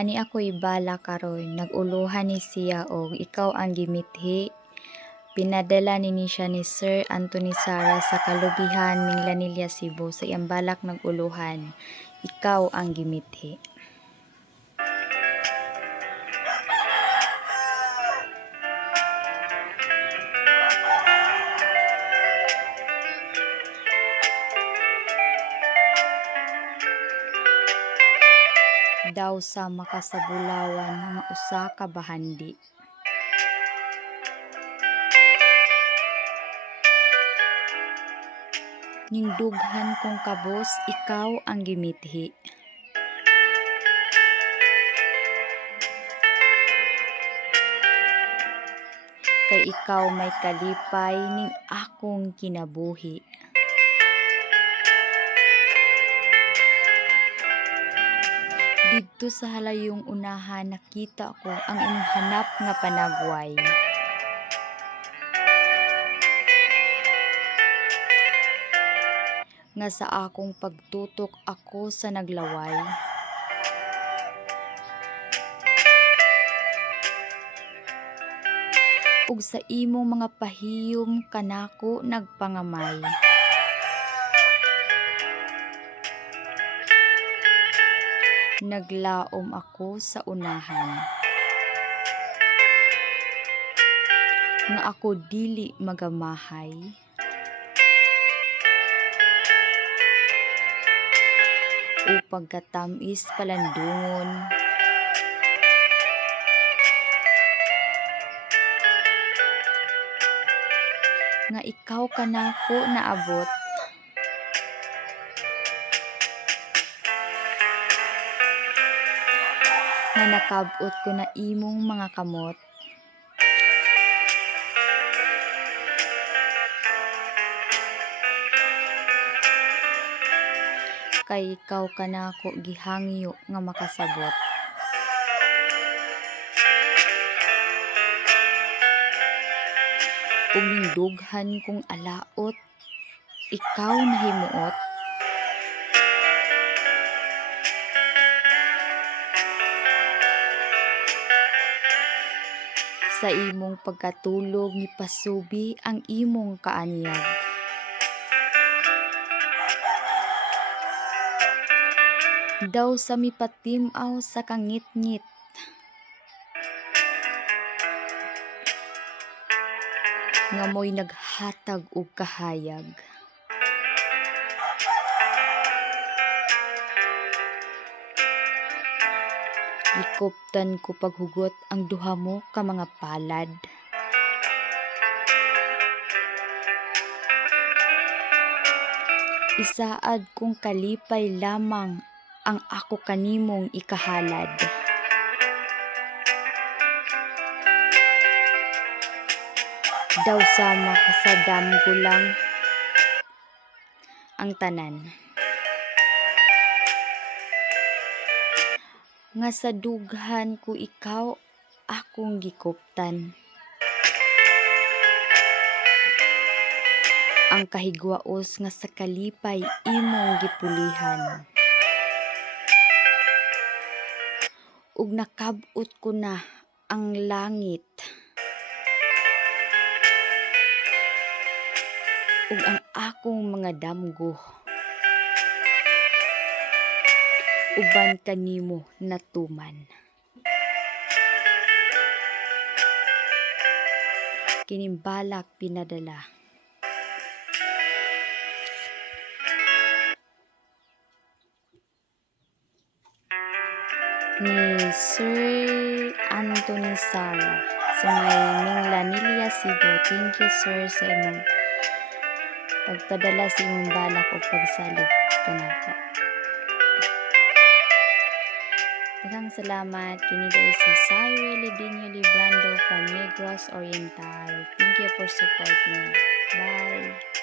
Ani ako'y bala karon naguluhan ni siya og ikaw ang gimithi. Pinadala nini siya ni Sir Anthony Sara sa kalubihan ning Lanilla, Cebu sa iyang balak naguluhan. Ikaw ang gimithi. Daw sa makasabulawan nga usa ka bahandi. Ning dughan kong kabos, ikaw ang gimithi. Kay ikaw may kalipay ning akong kinabuhi. Didto sa halayong unahan nakita ko ang imong hanap nga panagway. Nga sa akong pagtutok ako sa naglaway. Ug sa imong mga pahiyom kanako nagpangamay. Naglaom ako sa unahan. Nga ako dili magamahay. O pagkatamis palandungon. Nga ikaw kanako naabot. Nga nakabot ko na imong mga kamot. Kay ikaw kanako gihangyo nga makasabot. Ug ning dughan kong alaot, ikaw nahimuot. Sa imong pagkatulog ni pasubi ang imong kaanyag. Daw sa mipatimaw sa kangit-ngit. Nga mo'y naghatag og kahayag. Gikuptan ko paghugot ang duha mo ka mga palad. Isaad kong kalipay lamang ang ako kanimong ikahalad. Daw sa makasadam ko lang ang tanan. Nga sa dughan ko ikaw akong gikuptan. Ang kahigwaos nga sa kalipay imong gipulihan. Ug nakab-ot ko na ang langit. Ug ang akong mga damgo. Uban kanimo natuman. Kining balak pinadala. Ni Sir Anthony Sara sa may Lanilla, Cebu. Thank you, sir, sa imong pagpadala sa imong balak o pagsalig kanako. Daghang salamat. Kini dai si Cyril Lidinho Librando from Negros Oriental. Thank you for supporting. Bye.